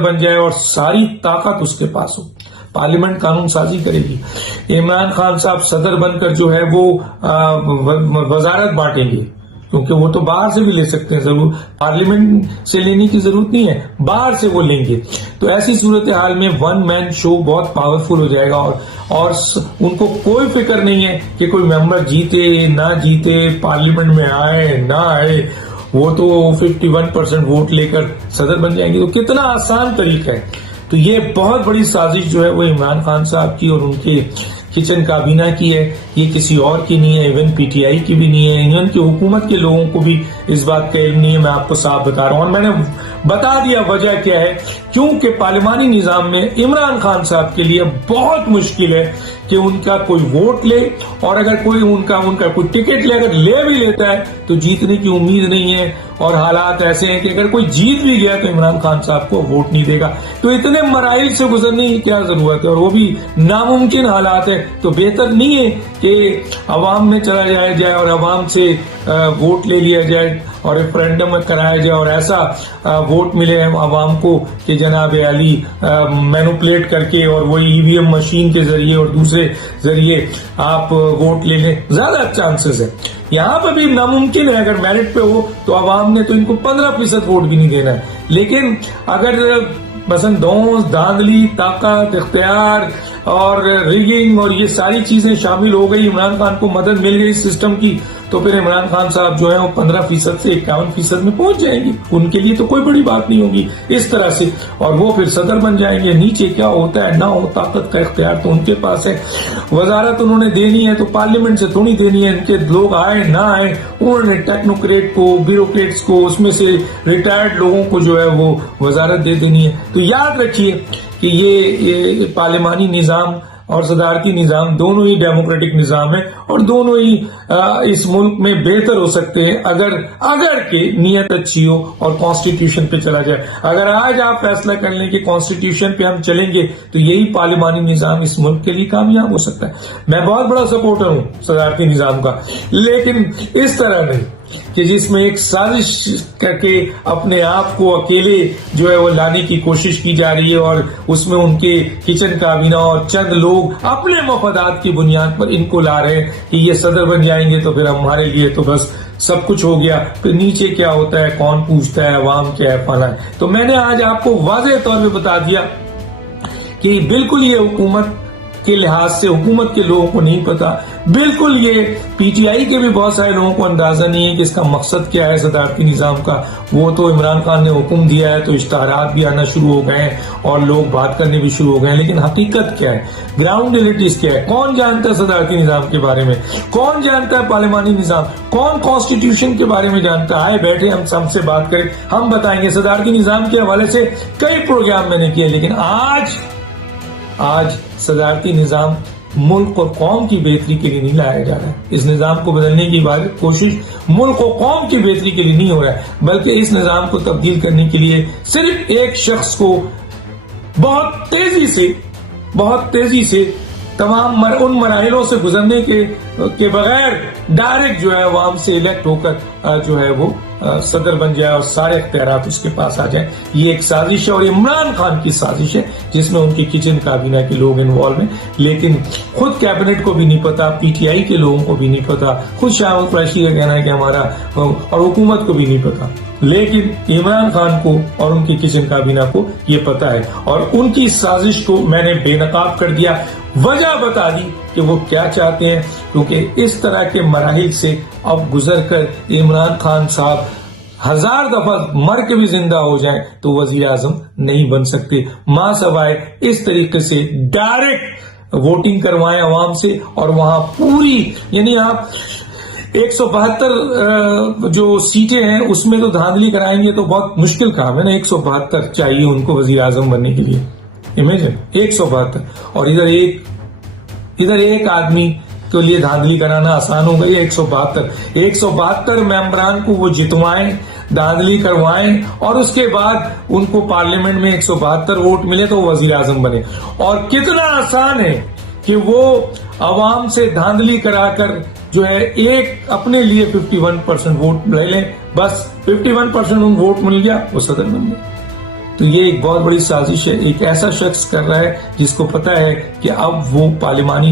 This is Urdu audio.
بن جائے اور ساری طاقت اس کے پاس ہو. پارلیمنٹ قانون سازی کرے گی. عمران خان صاحب صدر بن کر جو ہے وہ وزارت بانٹیں گے، کیونکہ وہ تو باہر سے بھی لے سکتے ہیں، ضرور پارلیمنٹ سے لینے کی ضرورت نہیں ہے، باہر سے وہ لیں گے. تو ایسی صورتحال میں ون مین شو بہت پاورفل ہو جائے گا، اور ان کو کوئی فکر نہیں ہے کہ کوئی ممبر جیتے نہ جیتے، پارلیمنٹ میں آئے نہ آئے، وہ تو 51% ووٹ لے کر صدر بن جائیں گے. تو کتنا آسان طریقہ ہے. تو یہ بہت بڑی سازش جو ہے وہ عمران خان صاحب کی اور ان کے کچن کابینہ کی ہے، یہ کسی اور کی نہیں ہے، ایون پی ٹی آئی کی بھی نہیں ہے، ایون کی حکومت کے لوگوں کو بھی اس بات کا علم نہیں ہے. میں آپ کو صاف بتا رہا ہوں، اور میں نے بتا دیا وجہ کیا ہے. کیونکہ پارلیمانی نظام میں عمران خان صاحب کے لیے بہت مشکل ہے کہ ان کا کوئی ووٹ لے، اور اگر کوئی ان کا کوئی ٹکٹ لے، اگر لے بھی لیتا ہے تو جیتنے کی امید نہیں ہے. اور حالات ایسے ہیں کہ اگر کوئی جیت بھی گیا تو عمران خان صاحب کو ووٹ نہیں دے گا. تو اتنے مراحل سے گزرنے کی کیا ضرورت ہے، اور وہ بھی ناممکن حالات ہے. تو بہتر نہیں ہے کہ عوام میں چلا جائے اور عوام سے ووٹ لے لیا جائے اور ریفرینڈم میں کرایا جائے اور ایسا ووٹ ملے عوام کو کہ جناب علی مینوپلیٹ کر کے اور وہی ای وی ایم مشین کے ذریعے اور دوسرے ذریعے آپ ووٹ لے لیں. زیادہ چانسز ہے. یہاں پہ بھی ناممکن ہے. اگر میرٹ پہ ہو تو عوام نے تو ان کو 15% ووٹ بھی نہیں دینا ہے. لیکن اگر مثلا دونس، دھاندلی، طاقت، اختیار اور ریگنگ اور یہ ساری چیزیں شامل ہو گئی، عمران خان کو مدد مل گئی اس سسٹم کی، تو پھر عمران خان صاحب جو ہے وہ 15% سے 51% میں پہنچ جائیں گے. ان کے لیے تو کوئی بڑی بات نہیں ہوگی اس طرح سے، اور وہ پھر صدر بن جائیں گے. نیچے کیا ہوتا ہے نہ ہو، طاقت کا اختیار تو ان کے پاس ہے. وزارت انہوں نے دینی ہے تو پارلیمنٹ سے تھوڑی دینی ہے. ان کے لوگ آئے نہ آئے، انہوں نے ٹیکنوکریٹ کو، بیوروکریٹس کو، اس میں سے ریٹائرڈ لوگوں کو جو ہے وہ وزارت دے دینی ہے. تو یاد رکھیے کہ یہ پارلیمانی نظام اور صدارتی نظام دونوں ہی ڈیموکریٹک نظام ہے، اور دونوں ہی اس ملک میں بہتر ہو سکتے ہیں اگر کہ نیت اچھی ہو اور کانسٹیٹیوشن پہ چلا جائے. اگر آج آپ فیصلہ کر لیں کہ کانسٹیٹیوشن پہ ہم چلیں گے تو یہی پارلیمانی نظام اس ملک کے لیے کامیاب ہو سکتا ہے. میں بہت بڑا سپورٹر ہوں صدارتی نظام کا، لیکن اس طرح نہیں کہ جس میں ایک سازش کر کے اپنے آپ کو اکیلے جو ہے وہ لانے کی کوشش کی جا رہی ہے، اور اس میں ان کے کچن کابینہ اور چند لوگ اپنے مفادات کی بنیاد پر ان کو لا رہے ہیں کہ یہ صدر بن جائیں گے تو پھر ہمارے لیے تو بس سب کچھ ہو گیا. پھر نیچے کیا ہوتا ہے، کون پوچھتا ہے، عوام کیا ہے، فلاں. تو میں نے آج آپ کو واضح طور پہ بتا دیا کہ بالکل یہ حکومت کے لحاظ سے حکومت کے لوگوں کو نہیں پتا، بالکل یہ پی ٹی آئی کے بھی بہت سارے لوگوں کو اندازہ نہیں ہے کہ اس کا مقصد کیا ہے صدارتی نظام کا. وہ تو عمران خان نے حکم دیا ہے تو اشتہارات بھی آنا شروع ہو گئے ہیں اور لوگ بات کرنے بھی شروع ہو گئے ہیں، لیکن حقیقت کیا ہے، گراؤنڈ ریئلٹیز کیا ہے، کون جانتا ہے صدارتی نظام کے بارے میں، کون جانتا ہے پارلیمانی نظام، کون کانسٹیٹیوشن کے بارے میں جانتا ہے. آئے بیٹھے ہم سے بات کریں، ہم بتائیں گے. صدارتی نظام کے حوالے سے کئی پروگرام میں نے کیے، لیکن آج صدارتی نظام ملک اور قوم کی بہتری کے لیے نہیں لایا جا رہا ہے. اس نظام کو بدلنے کی کوشش ملک و قوم کی بہتری کے لیے نہیں ہو رہا ہے، بلکہ اس نظام کو تبدیل کرنے کے لیے صرف ایک شخص کو بہت تیزی سے تمام ان مراحلوں سے گزرنے کے بغیر ڈائریکٹ جو ہے عوام سے الیکٹ ہو کر جو ہے وہ صدر بن جائے اور سارے اختیارات اس کے پاس آ جائیں. یہ ایک سازش ہے، اور عمران خان کی سازش ہے جس میں ان کی کچن کابینہ کے لوگ انوالو ہیں. لیکن خود کیبنٹ کو بھی نہیں پتا، پی ٹی آئی کے لوگوں کو بھی نہیں پتا، خود شاہ قریشی کا کہنا ہے کہ ہمارا، اور حکومت کو بھی نہیں پتا. لیکن عمران خان کو اور ان کی کچن کابینہ کو یہ پتا ہے، اور ان کی سازش کو میں نے بے نقاب کر دیا. وجہ بتا دی کہ وہ کیا چاہتے ہیں، کیونکہ اس طرح کے مراحل سے اب گزر کر عمران خان صاحب 1000 دفعہ مر کے بھی زندہ ہو جائیں تو وزیر اعظم نہیں بن سکتے، ماں سوائے اس طریقے سے ڈائریکٹ ووٹنگ کروائیں عوام سے، اور وہاں پوری، یعنی آپ 172 جو سیٹیں ہیں اس میں تو دھاندلی کرائیں گے تو بہت مشکل کام ہے نا. 172 چاہیے ان کو وزیر اعظم بننے کے لیے. امیجن 172، اور ادھر ایک آدمی کے لیے دھاندلی کرانا آسان ہوگا. یہ 172 ممبران کو وہ جتوائیں، دھاندلی کروائیں، اور اس کے بعد ان کو پارلیمنٹ میں 172 ووٹ ملے تو وہ وزیر اعظم بنے. اور کتنا آسان ہے کہ وہ عوام سے دھاندلی کرا کر جو ہے ایک اپنے لیے 51% ووٹ لے لیں، بس 51% ووٹ مل گیا، وہ صدر بن گیا. تو یہ ایک بہت بڑی سازش ہے. ایک ایسا شخص کر رہا ہے جس کو پتا ہے کہ اب وہ پارلیمانی